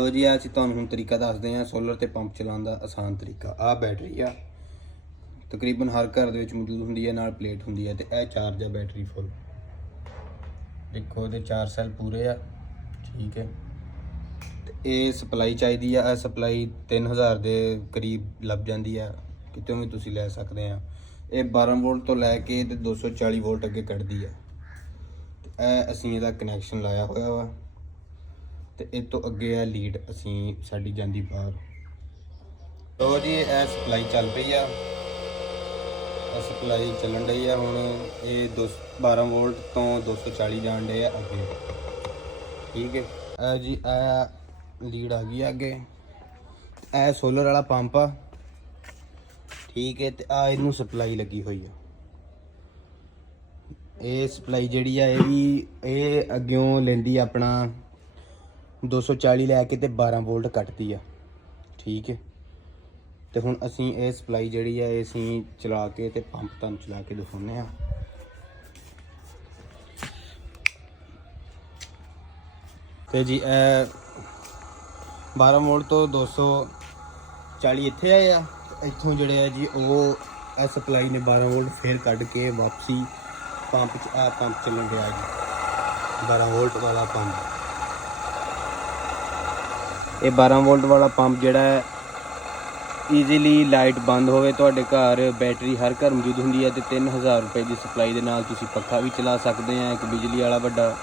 तो जी ਅਸੀਂ ਤੁਹਾਨੂੰ ਹੁਣ ਤਰੀਕਾ ਦੱਸਦੇ ਹਾਂ ਸੋਲਰ ਤੇ ਪੰਪ ਚਲਾਉਣ ਦਾ ਆਸਾਨ ਤਰੀਕਾ। ਆਹ ਬੈਟਰੀ ਆ, ਤਕਰੀਬਨ ਹਰ ਘਰ ਦੇ ਵਿੱਚ ਮੌਜੂਦ ਹੁੰਦੀ ਹੈ, ਨਾਲ ਪਲੇਟ ਹੁੰਦੀ ਹੈ ਤੇ ਇਹ ਚਾਰਜ ਆ ਬੈਟਰੀ ਫੁੱਲ। ਦੇਖੋ ਇਹਦੇ 4 ਸੈੱਲ ਪੂਰੇ ਆ, ਠੀਕ ਹੈ। ਤੇ ਇਹ ਸਪਲਾਈ ਚਾਹੀਦੀ ਆ, ਇਹ ਸਪਲਾਈ 3000 ਦੇ ਕਰੀਬ ਲੱਭ ਜਾਂਦੀ ਆ, ਕਿਤੋਂ ਵੀ ਤੁਸੀਂ ਲੈ ਸਕਦੇ ਆ। ਇਹ 12 ਵੋਲਟ ਤੋਂ ਲੈ ਕੇ ਤੇ 240 ਵੋਲਟ ਅੱਗੇ ਕੱਢਦੀ ਆ। ਤੇ ਇਹ ਅਸੀਂ ਇਹਦਾ ਕਨੈਕਸ਼ਨ ਲਾਇਆ ਹੋਇਆ ਵਾ ਤੇ ਇਹ ਤੋਂ ਅੱਗੇ ਆ ਲੀਡ ਅਸੀਂ ਸਾਡੀ ਜਾਂਦੀ ਬਾਹਰ। ਲੋ ਜੀ ਇਹ ਸਪਲਾਈ ਚੱਲ ਪਈ ਆ, ਇਹ ਸਪਲਾਈ ਚੱਲਣ ਡਈ ਆ। ਹੁਣ ਇਹ 12 ਵੋਲਟ ਤੋਂ 240 ਜਾਣ ਡੇ ਆ ਅੱਗੇ, ਠੀਕ ਹੈ। ਇਹ ਜੀ ਇਹ ਲੀਡ ਆ ਗਈ ਅੱਗੇ, ਇਹ ਸੋਲਰ ਵਾਲਾ ਪੰਪ ਆ, ਠੀਕ ਹੈ। ਤੇ ਆ ਇਹਨੂੰ ਸਪਲਾਈ ਲੱਗੀ ਹੋਈ ਆ। ਇਹ ਸਪਲਾਈ ਜਿਹੜੀ ਆ ਇਹ ਅੱਗਿਓਂ ਲੈਂਦੀ ਆਪਣਾ 240 ਲੈ ਕੇ ਤੇ 12 ਵੋਲਟ ਕੱਟਦੀ ਆ, ਠੀਕ ਹੈ। ਤੇ ਹੁਣ ਅਸੀਂ ਇਹ ਸਪਲਾਈ ਜਿਹੜੀ ਆ ਇਹ ਅਸੀਂ ਚਲਾ ਕੇ ਤੇ ਪੰਪ ਤੁਹਾਨੂੰ ਚਲਾ ਕੇ ਦਿਖਾਉਂਦੇ ਆ। ਤੇ ਜੀ ਇਹ 12 ਵੋਲਟ ਤੋਂ 240 ਇੱਥੇ ਆਏ ਆ, ਇੱਥੋਂ ਜਿਹੜੇ ਆ ਜੀ ਉਹ ਇਹ ਸਪਲਾਈ ਨੇ 12 ਵੋਲਟ ਫੇਰ ਕੱਢ ਕੇ ਵਾਪਸੀ ਪੰਪ 'ਚ ਆ ਪੰਪ ਚੱਲਣ ਡਿਆ ਜੀ, 12 ਵੋਲਟ ਵਾਲਾ ਪੰਪ। ਇਹ 12 ਵੋਲਟ ਵਾਲਾ ਪੰਪ ਜਿਹੜਾ ਹੈ ਈਜ਼ੀਲੀ ਲਾਈਟ ਬੰਦ ਹੋਵੇ ਤੁਹਾਡੇ ਘਰ, ਬੈਟਰੀ ਹਰ ਘਰ ਮੌਜੂਦ ਹੁੰਦੀ ਹੈ ਤੇ 3000 ਰੁਪਏ ਦੀ ਸਪਲਾਈ ਦੇ ਨਾਲ ਤੁਸੀਂ ਪੱਖਾ ਵੀ ਚਲਾ ਸਕਦੇ ਆ, ਇੱਕ ਬਿਜਲੀ ਵਾਲਾ ਵੱਡਾ,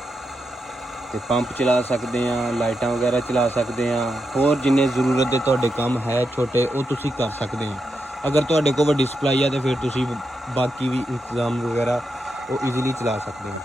ਤੇ ਪੰਪ ਚਲਾ ਸਕਦੇ ਆ, ਲਾਈਟਾਂ ਵਗੈਰਾ ਚਲਾ ਸਕਦੇ ਆ। ਹੋਰ ਜਿੰਨੇ ਜ਼ਰੂਰਤ ਦੇ ਤੁਹਾਡੇ ਕੰਮ ਹੈ ਛੋਟੇ ਉਹ ਤੁਸੀਂ ਕਰ ਸਕਦੇ ਆ। ਅਗਰ ਤੁਹਾਡੇ ਕੋਲ ਵੱਡੀ ਸਪਲਾਈ ਆ ਤੇ ਫਿਰ ਤੁਸੀਂ ਬਾਕੀ ਵੀ ਇੰਤਜ਼ਾਮ ਵਗੈਰਾ ਉਹ ਈਜ਼ੀਲੀ ਚਲਾ ਸਕਦੇ ਆ।